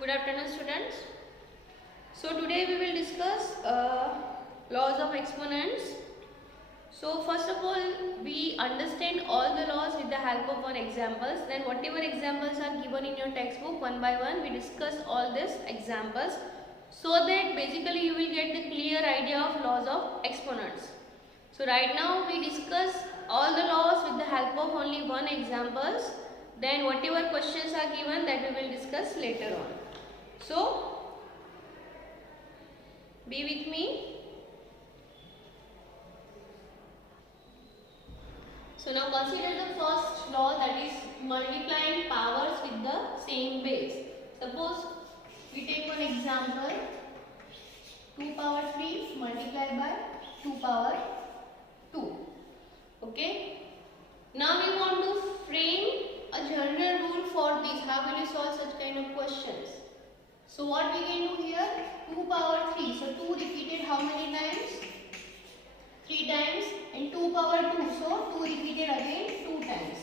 Good afternoon, students. So today we will discuss laws of exponents. So first of all, we understand all the laws with the help of one examples. Then whatever examples are given in your textbook, one by one we discuss all these examples, so that basically you will get the clear idea of laws of exponents. So right now we discuss all the laws with the help of only one examples. Then whatever questions are given, that we will discuss later on. So be with me. So now consider the first law, that is multiplying powers with the same base. Suppose we take one example, 2 power 3 multiplied by 2 power 2. Okay. Now we want to frame a general rule for this. How will you solve such kind of questions? So what we can do here, 2 power 3. So 2 repeated how many times? 3 times, and 2 power 2. So 2 repeated again 2 times.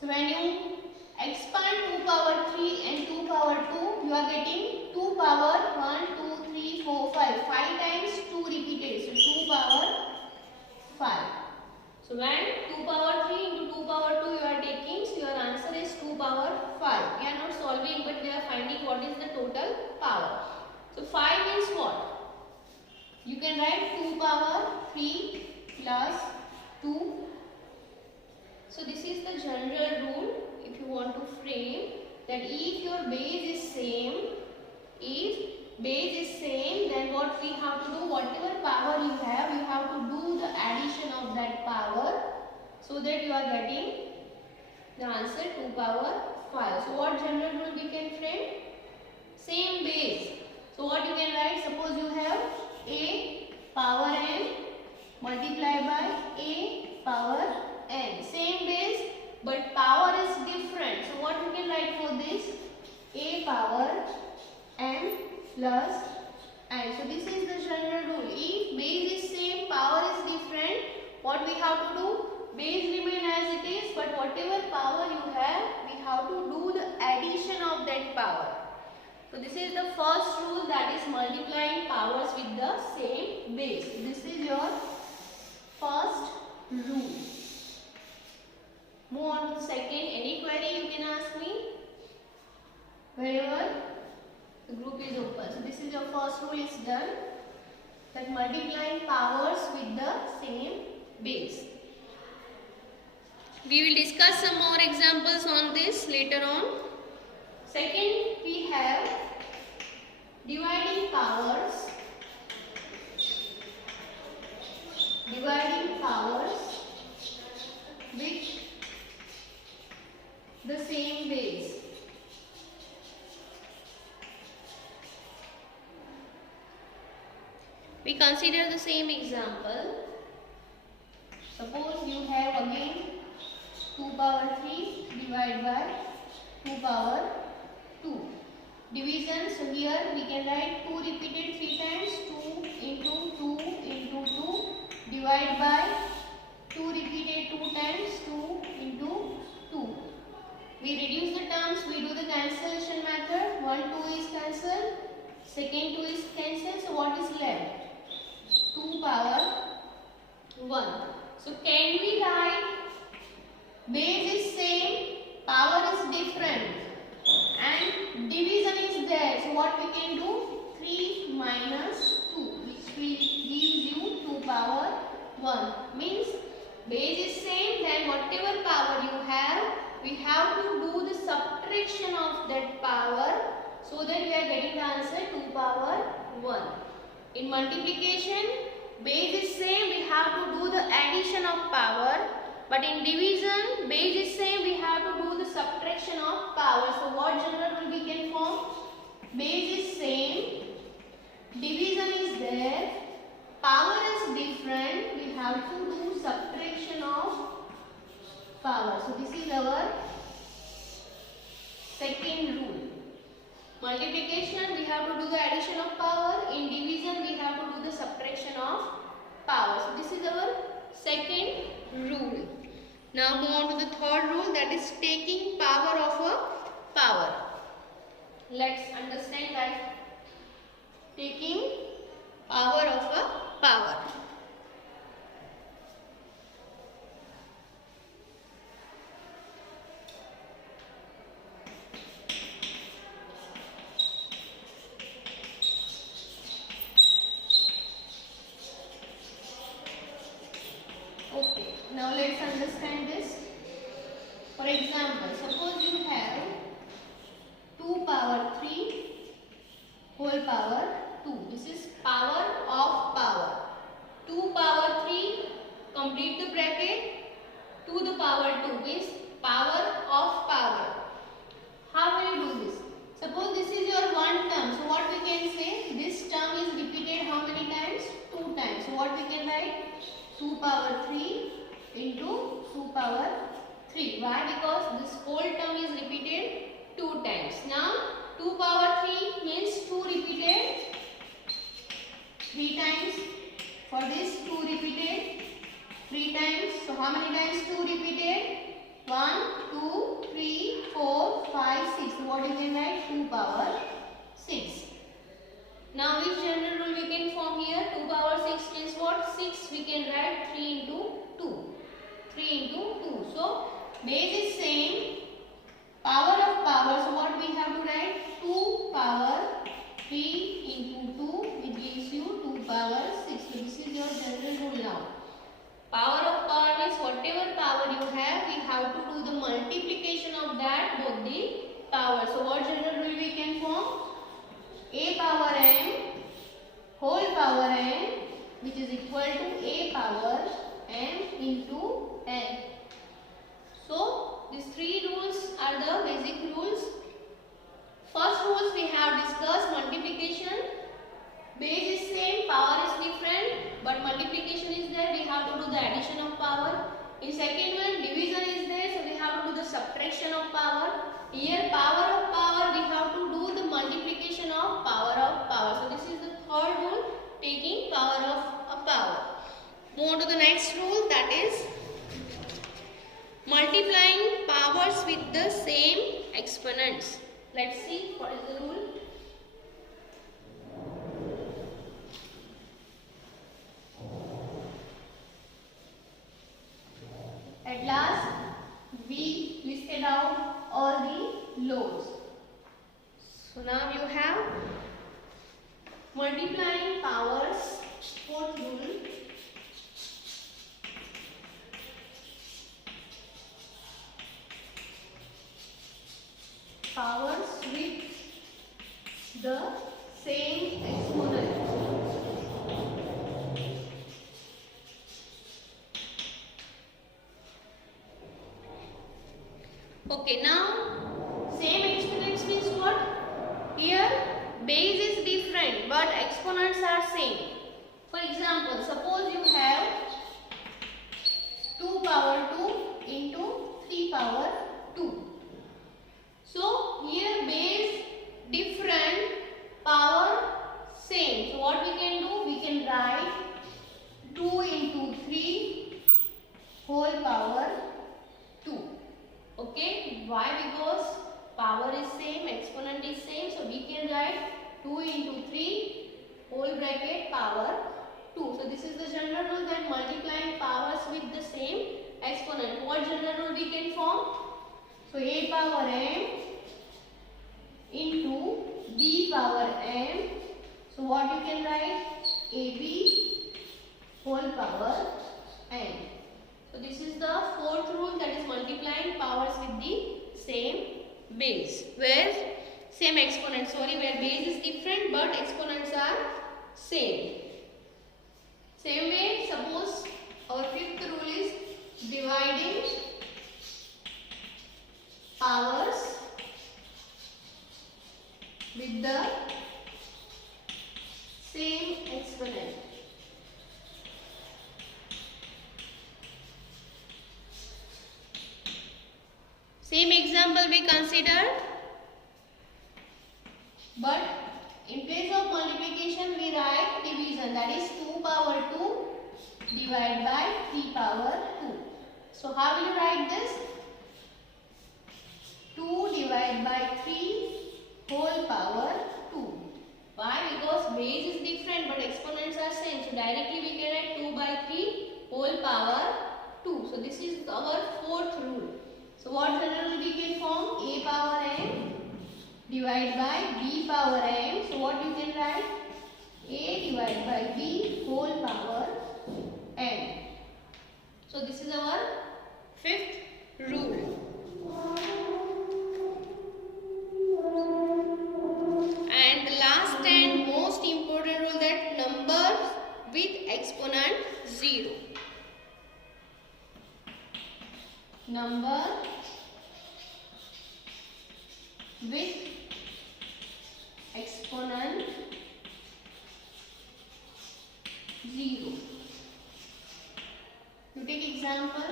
So when you expand 2 power 3 and 2 power 2, you are getting 2 power 1, 2, 3, 4, 5. 5 times 2 repeated. So 2 power 5. So when 2 power 3 into 2 power 2 you are taking, so your answer is 2 power 5. We are not solving, but we are finding what is the total power. So 5 means what? You can write 2 power 3 plus 2. So this is the general rule if you want to frame, that if your base is same, then what we have to do, whatever power you have to do the addition of that power, so that you are getting the answer 2 power 5. So what general rule we can frame? Same base. So what you can write, suppose you have a power n multiplied by a power n. Same base, but power is different. So what you can write for this? A power n plus n. So this is the general rule. If base is same, power is different, what we have to do? Base remain as it is, but whatever power you have, we have to do the addition of that power. So this is the first rule, that is multiplying powers with the same base. This is your first rule. Move on to the second. Any query you can ask me wherever the group is open. So this is your first rule is done, that multiplying powers with the same base. We will discuss some more examples on this later on. Second, we have dividing powers with the same base. We consider the same example. Suppose you have again 2 power 3 divided by 2 power 2. Division, so here we can write 2 repeated 3 times, 2 into 2 into 2, divided by 2 repeated 2 times, 2 into 2. We reduce the terms, we do the cancellation method. 1, 2 is cancelled, second 2 is cancelled, so what is left? 2 power 1. So can we write base is same, power is different, and division is there? So what we can do? 3 minus 2, which will gives you 2 power 1. Means base is same, then whatever power you have, we have to do the subtraction of that power, so that we are getting the answer 2 power 1. In multiplication, base is same, we have to do the addition of power. But in division, base is same, we have to do the subtraction of power. So what general rule we can form? Base is same, division is there, power is different, we have to do subtraction of power. So this is our second rule. Multiplication, we have to do the addition of power. In division, we have to do the subtraction of power. So this is our second rule. Now move on to the third rule, that is taking power of a power. Let's understand that. Taking power of a power. Okay, now let's understand this. For example, suppose you have 2 power 3 whole power 2. This is power of power. 2 power 3, complete the bracket, to the power 2 means power of power. How will you do this? Suppose this is your one term. So what we can say? This term is repeated how many times? 2 times. So what we can write? 2 power 3 into 2 power 3. Why? Because this whole term is repeated 2 times. Now 2 power 3 means 2 repeated 3 times. For this 2 repeated 3 times. So how many times 2 repeated? 1, 2, 3, 4, 5, 6. So what you can write? 2 power 6. Now which general rule we can form here? 2 power 6 means what? 6 we can write 3 into 2. 3 into 2. So base is same. Power of power. So what we have to write? 2 power 3 into 2. It gives you 2 power 6. So this is your general rule now. Power of power means whatever power you have to do the multiplication of that both the power. So what general rule we can form? A power n whole power n, which is equal to a power m into n. So these 3 rules are the basic rules. First rules we have discussed: multiplication. Base is same, power is different, but multiplication is there. We have to do the addition of power. In second one, division is there, so we have to do the subtraction of power. Here, power of power, we have to do the multiplication of power of power. So this is the third rule, taking power of a power. Move on to the next rule, that is multiplying powers with the same exponents. Let's see what is the rule. At last, we listed out all the loads. So now you have multiplying powers, fourth rule. Powers with the same exponent. Okay, now same exponents means what? Here base is different but exponents are same. For example, suppose you have 2 power 2 into 3 power 2. So here base different, power same. So what we can do? We can write 2 into 3 whole power 2. Okay, why? Because power is same, exponent is same, so we can write 2 into 3 whole bracket power 2. So this is the general rule, that multiplying powers with the same exponent. What general rule we can form? So a power m into b power m. So what you can write? ab whole power n. So this is the fourth rule, that is multiplying powers with the same base, where same exponent, where base is different but exponents are same. Same way, suppose our fifth rule is dividing powers with the same exponent. Same example we considered, but in place of multiplication we write division, that is 2 power 2 divided by 3 power 2. So how will you write this? 2 divided by 3 whole So this is our fourth rule. So what rule we can form? A power m divided by b power m. So what you can write? A divided by b whole power m. So this is our fifth rule. And the last and most important rule, that numbers with exponent 0. Number with exponent 0. You take example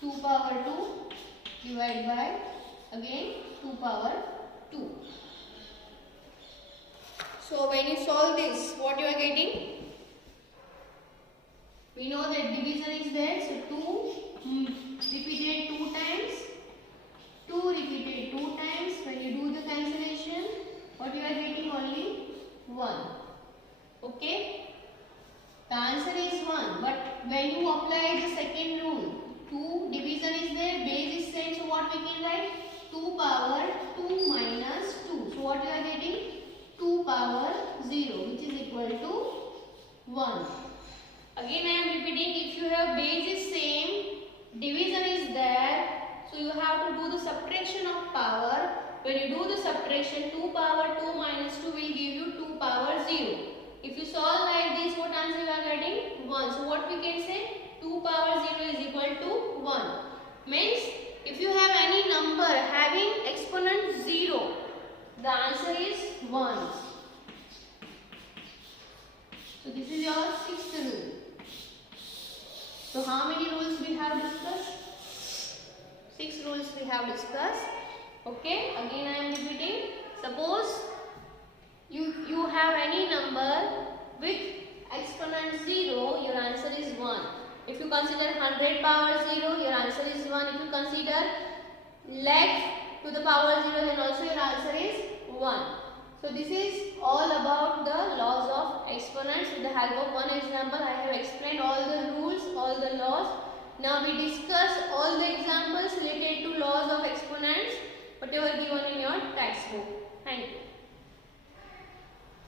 2 power 2 divided by again 2 power 2. So when you solve this, what you are getting? We know that division is there, so 2 repeated 2 times, 2 repeated 2 times. When you do the cancellation, what you are getting? Only 1. Okay? The answer is 1. But when you apply the second rule, 2 division is there, base is same, so what we can write? 2 power 2 minus 2. So what you are getting? 2 power 0, which is equal to 1. Again I am repeating, if you have base is same, division is there, so you have to do the subtraction of power. When you do the subtraction, 2 power 2 minus 2 will give you 2 power 0. If you solve like this, what answer you are getting? 1. So what we can say? 2 power 0 is equal to 1. Means if you have any number having exponent 0, the answer is 1. So this is your sixth rule. So how many rules we have discussed? 6 rules we have discussed. Okay, again I am repeating. Suppose you have any number with exponent 0, your answer is 1. If you consider 100 power 0, your answer is 1. If you consider lakh to the power 0, then also your answer is 1. So this is all about the laws of exponents. With the help of one example, I have explained all the rules, all the laws. Now we discuss all the examples related to laws of exponents, whatever given in your textbook. Thank you.